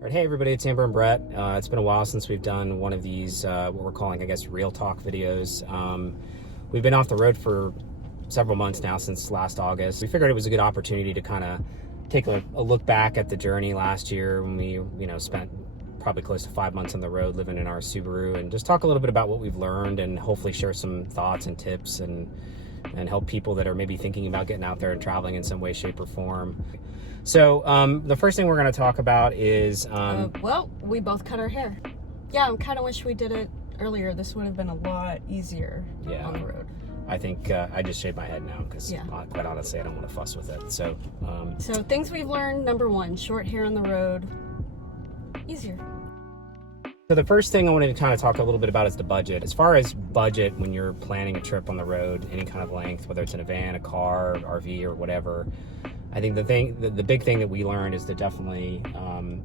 All right, hey everybody, it's Amber and Brett. It's been a while since we've done one of these, what we're calling, I guess, real talk videos. We've been off the road for several months now, since last August. We figured it was a good opportunity to kind of take a look back at the journey last year when we, spent probably close to 5 months on the road living in our Subaru, and just talk a little bit about what we've learned and hopefully share some thoughts and tips and help people that are maybe thinking about getting out there and traveling in some way, shape, or form. So the first thing we're going to talk about is... well, we both cut our hair. Yeah, I kind of wish we did it earlier. This would have been a lot easier on the road. I think I just shaved my head now because, quite honestly, I don't want to fuss with it. So things we've learned, number one, short hair on the road, easier. So the first thing I wanted to kind of talk a little bit about is the budget. As far as budget, when you're planning a trip on the road, any kind of length, whether it's in a van, a car, RV, or whatever, I think the big thing that we learned is to definitely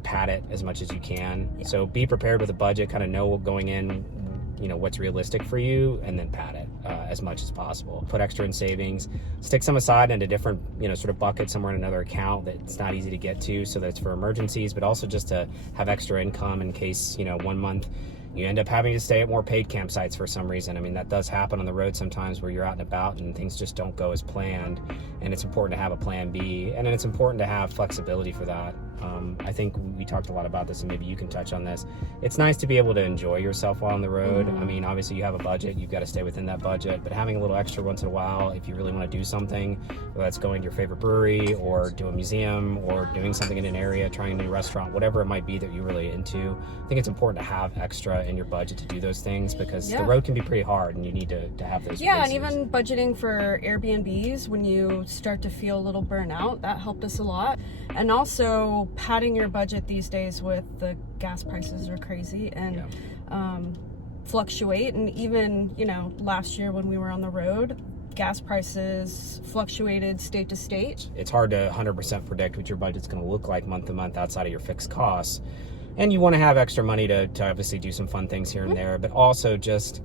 pad it as much as you can. Yeah. So be prepared with a budget, kind of know going in, what's realistic for you, and then pad it as much as possible. Put extra in savings, stick some aside into different, sort of buckets somewhere in another account that it's not easy to get to, so that it's for emergencies, but also just to have extra income in case, 1 month you end up having to stay at more paid campsites for some reason. I mean, that does happen on the road sometimes where you're out and about and things just don't go as planned, and it's important to have a plan B, and then it's important to have flexibility for that. I think we talked a lot about this, and maybe you can touch on this. It's nice to be able to enjoy yourself while on the road. I mean, obviously you have a budget, you've got to stay within that budget, but having a little extra once in a while, if you really want to do something, whether that's going to your favorite brewery or do a museum or doing something in an area, trying a new restaurant, whatever it might be that you're really into, I think it's important to have extra in your budget to do those things, because the road can be pretty hard and you need to have those releases. And even budgeting for Airbnbs when you start to feel a little burnout, that helped us a lot. And also padding your budget these days with the gas prices are crazy and fluctuate. And even, last year when we were on the road, gas prices fluctuated state to state. It's hard to 100% predict what your budget's going to look like month to month outside of your fixed costs. And you want to have extra money to obviously do some fun things here and there, but also just,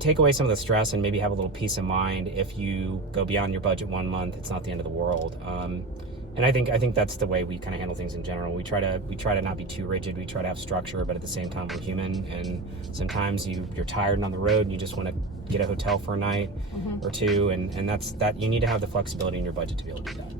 take away some of the stress and maybe have a little peace of mind. If you go beyond your budget 1 month, it's not the end of the world. And I think that's the way we kind of handle things in general. We try to not be too rigid. We try to have structure, but at the same time, we're human. And sometimes you're tired and on the road, and you just want to get a hotel for a night or two. And that's you need to have the flexibility in your budget to be able to do that.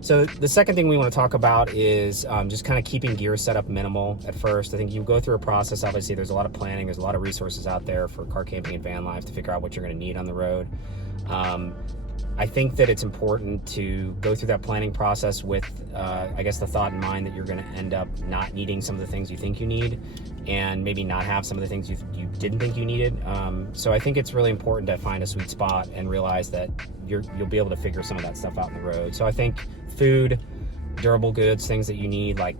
So the second thing we want to talk about is just kind of keeping gear set up minimal at first. I think you go through a process. Obviously, there's a lot of planning. There's a lot of resources out there for car camping and van life to figure out what you're going to need on the road. I think that it's important to go through that planning process with, I guess, the thought in mind that you're going to end up not needing some of the things you think you need, and maybe not have some of the things you didn't think you needed. So I think it's really important to find a sweet spot and realize that you'll be able to figure some of that stuff out on the road. So I think food, durable goods, things that you need, like,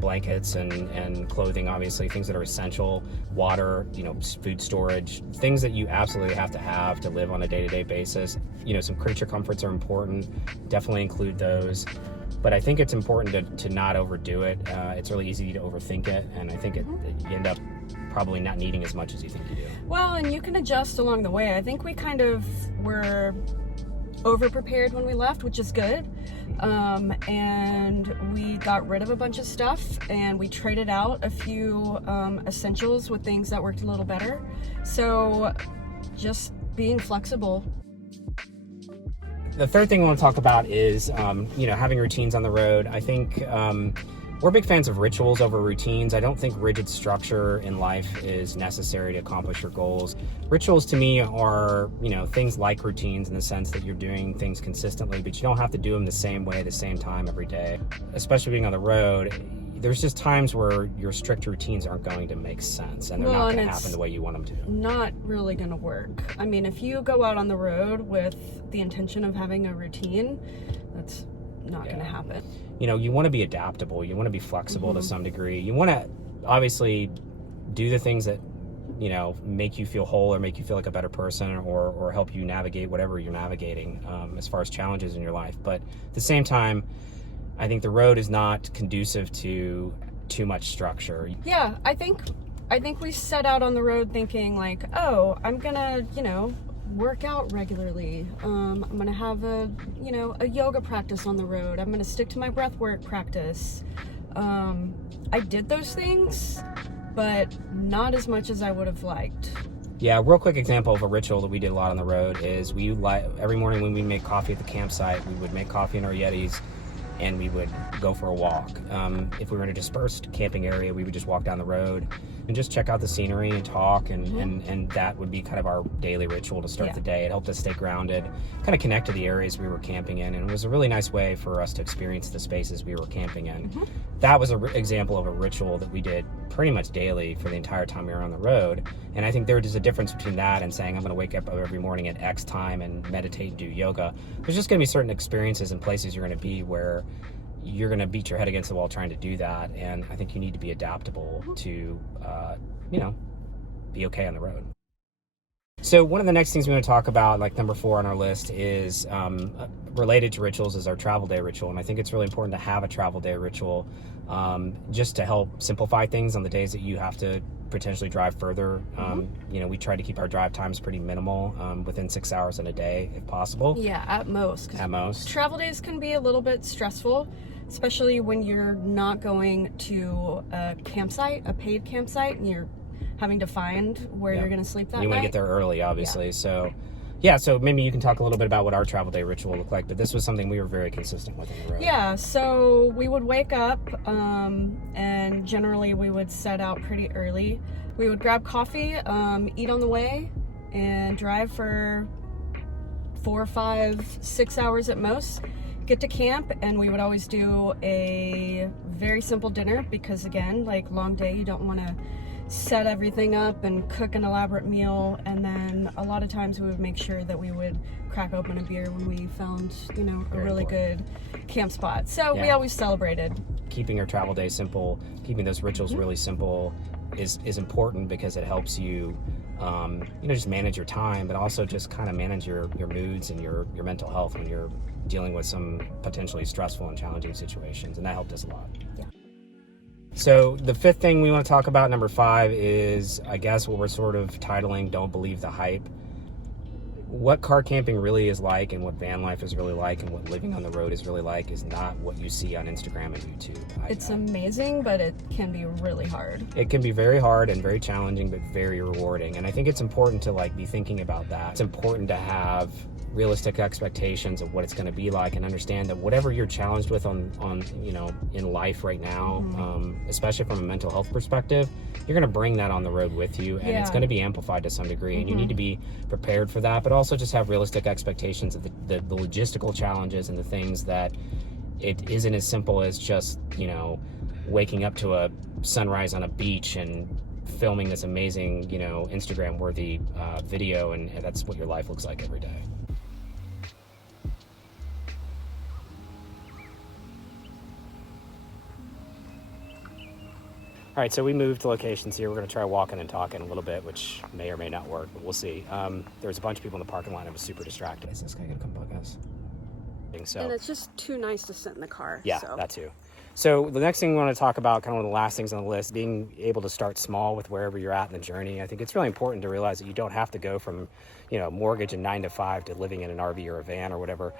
blankets and clothing, obviously, things that are essential, water, food storage, things that you absolutely have to live on a day-to-day basis. Some creature comforts are important. Definitely include those. But I think it's important to not overdo it. It's really easy to overthink it, and I think you end up probably not needing as much as you think you do. Well, and you can adjust along the way. I think we kind of were over-prepared when we left, which is good. And we got rid of a bunch of stuff, and we traded out a few essentials with things that worked a little better. So just being flexible. The third thing I want to talk about is, having routines on the road. I think we're big fans of rituals over routines. I don't think rigid structure in life is necessary to accomplish your goals. Rituals to me are, things like routines, in the sense that you're doing things consistently, but you don't have to do them the same way, the same time every day. Especially being on the road, there's just times where your strict routines aren't going to make sense, and they're not going to happen the way you want them to. Not really going to work. I mean, if you go out on the road with the intention of having a routine, that's not going to happen. You want to be adaptable. You want to be flexible to some degree. You want to obviously do the things that, make you feel whole or make you feel like a better person, or help you navigate whatever you're navigating as far as challenges in your life. But at the same time, I think the road is not conducive to too much structure. Yeah, I think we set out on the road thinking like, oh, I'm gonna, work out regularly. I'm gonna have a yoga practice on the road. I'm gonna stick to my breath work practice. I did those things, but not as much as I would have liked. Yeah, a real quick example of a ritual that we did a lot on the road is every morning when we make coffee at the campsite, we would make coffee in our Yetis and we would go for a walk. If we were in a dispersed camping area, we would just walk down the road and just check out the scenery and talk, and that would be kind of our daily ritual to start the day. It helped us stay grounded, kind of connect to the areas we were camping in, and it was a really nice way for us to experience the spaces we were camping in. That was an example of a ritual that we did pretty much daily for the entire time we were on the road, and I think there is a difference between that and saying I'm going to wake up every morning at X time and meditate and do yoga. There's just going to be certain experiences and places you're going to be where you're going to beat your head against the wall trying to do that, and I think you need to be adaptable to be okay on the road. So one of the next things we want to talk about, like number 4 on our list, is related to rituals, is our travel day ritual. And I think it's really important to have a travel day ritual just to help simplify things on the days that you have to potentially drive further. We try to keep our drive times pretty minimal, within 6 hours in a day if possible. Yeah, at most. At most. Travel days can be a little bit stressful, especially when you're not going to a campsite, a paid campsite, and you're having to find where you're going to sleep that night. You want to get there early, obviously. So maybe you can talk a little bit about what our travel day ritual looked like, but this was something we were very consistent with on the road. Yeah, so we would wake up, and generally we would set out pretty early. We would grab coffee, eat on the way, and drive for 4, 5, 6 hours at most. Get to camp, and we would always do a very simple dinner because, again, like long day, you don't want to set everything up and cook an elaborate meal. And then a lot of times we would make sure that we would crack open a beer when we found a really good camp spot. So we always celebrated. Keeping your travel day simple, keeping those rituals really simple is important because it helps you just manage your time, but also just kind of manage your moods and your mental health when you're dealing with some potentially stressful and challenging situations, and that helped us a lot. Yeah. So the 5th thing we want to talk about, number 5, is I guess what we're sort of titling Don't Believe the Hype. What car camping really is like and what van life is really like and what living on the road is really like is not what you see on Instagram and YouTube. It's amazing, but it can be really hard. It can be very hard and very challenging, but very rewarding. And I think it's important to be thinking about that. It's important to have realistic expectations of what it's going to be like and understand that whatever you're challenged with on in life right now, especially from a mental health perspective, you're going to bring that on the road with you, and it's going to be amplified to some degree, and you need to be prepared for that, but also just have realistic expectations of the logistical challenges and the things that it isn't as simple as just waking up to a sunrise on a beach and filming this amazing Instagram worthy video, and that's what your life looks like every day. All right, so we moved to locations here. We're going to try walking and talking a little bit, which may or may not work, but we'll see. There's a bunch of people in the parking lot. I was super distracted. Is this guy going to come bug us? So, and it's just too nice to sit in the car. Yeah, that too. So the next thing we want to talk about, kind of one of the last things on the list, being able to start small with wherever you're at in the journey. I think it's really important to realize that you don't have to go from, mortgage and 9 to 5 to living in an RV or a van or whatever.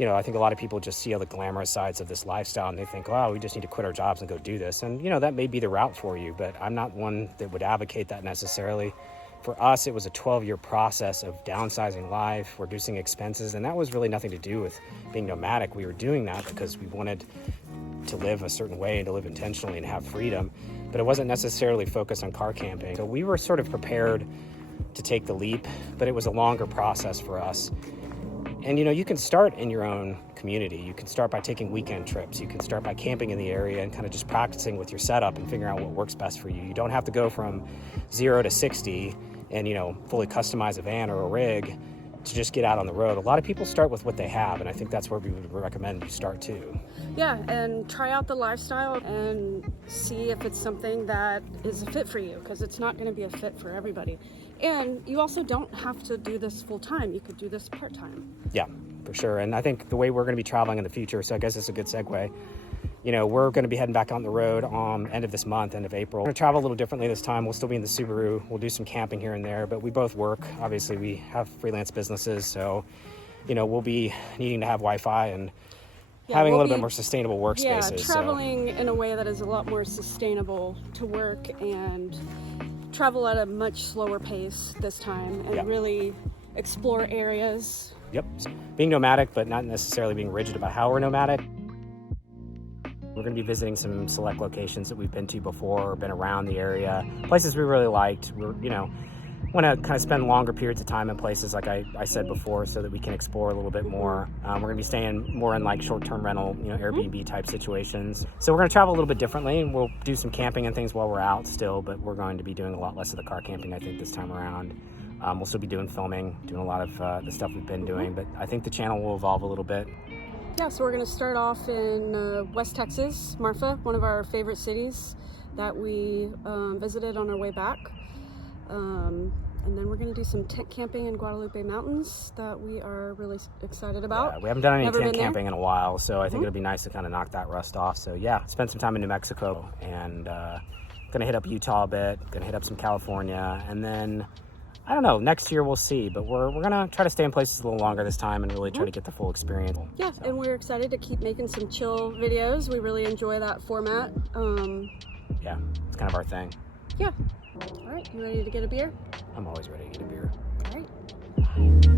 I think a lot of people just see all the glamorous sides of this lifestyle and they think, oh, we just need to quit our jobs and go do this. And, that may be the route for you, but I'm not one that would advocate that necessarily. For us, it was a 12-year process of downsizing life, reducing expenses, and that was really nothing to do with being nomadic. We were doing that because we wanted to live a certain way and to live intentionally and have freedom, but it wasn't necessarily focused on car camping. So we were sort of prepared to take the leap, but it was a longer process for us. And you can start in your own community. You can start by taking weekend trips. You can start by camping in the area and kind of just practicing with your setup and figuring out what works best for you. You don't have to go from 0 to 60 and fully customize a van or a rig to just get out on the road. A lot of people start with what they have, and I think that's where we would recommend you start too. Yeah, and try out the lifestyle and see if it's something that is a fit for you, because it's not going to be a fit for everybody. And you also don't have to do this full time. You could do this part time. Yeah, for sure. And I think the way we're going to be traveling in the future, so I guess it's a good segue, you know, we're going to be heading back out on the road end of this month, end of April. We're going to travel a little differently this time. We'll still be in the Subaru. We'll do some camping here and there, but we both work. Obviously, we have freelance businesses, so, you know, we'll be needing to have Wi-Fi and having a little bit more sustainable workspaces. Yeah, traveling in a way that is a lot more sustainable to work and travel at a much slower pace this time and really explore areas. Yep. Being nomadic, but not necessarily being rigid about how we're nomadic. We're going to be visiting some select locations that we've been to before or been around the area. Places we really liked. We're, you know, want to kind of spend longer periods of time in places like I said before so that we can explore a little bit more. We're going to be staying more in like short-term rental, you know, Airbnb type situations. So we're going to travel a little bit differently, and we'll do some camping and things while we're out still, but we're going to be doing a lot less of the car camping, I think, this time around. We'll still be doing filming, doing a lot of the stuff we've been doing, but I think the channel will evolve a little bit. Yeah, so we're going to start off in West Texas, Marfa, one of our favorite cities that we visited on our way back. And then we're going to do some tent camping in Guadalupe Mountains that we are really excited about. Yeah, we haven't done any tent camping in a while, so I think it'll be nice to kind of knock that rust off. So yeah, spend some time in New Mexico, and going to hit up Utah a bit, going to hit up some California, and then I don't know, next year we'll see, but we're going to try to stay in places a little longer this time and really try to get the full experience. Yeah, so. And we're excited to keep making some chill videos. We really enjoy that format. Yeah, it's kind of our thing. Yeah. All right, you ready to get a beer? I'm always ready to get a beer. All right. Bye.